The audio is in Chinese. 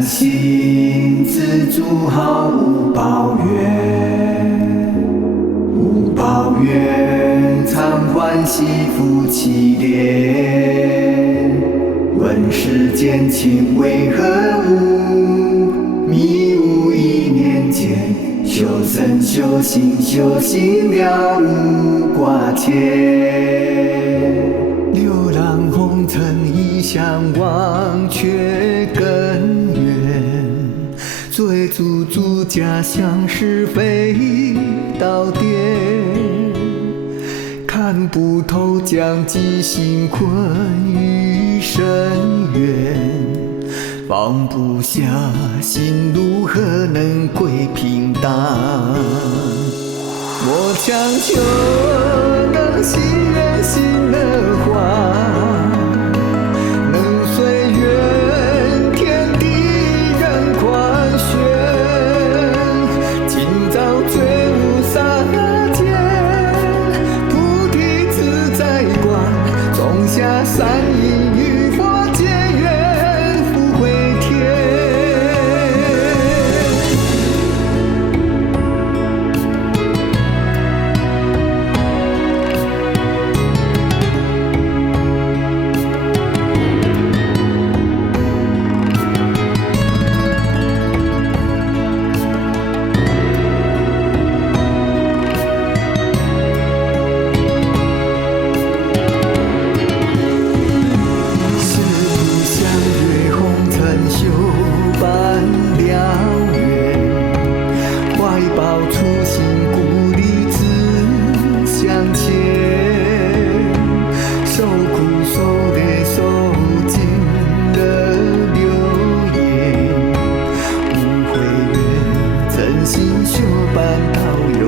真心自足毫无抱怨，无抱怨常欢喜负起恋。问世间情为何物？迷雾一念间，修身修心修行了无挂牵。流浪红尘一向忘却根源，追逐诸家乡是非道典，看不透将己心困于深渊，放不下心如何能归平淡？我强求能心圆心的话，能随缘天地人宽宣，今朝觉悟刹那间，菩提自在观，种下善因与佛结缘，福回天。心修半道永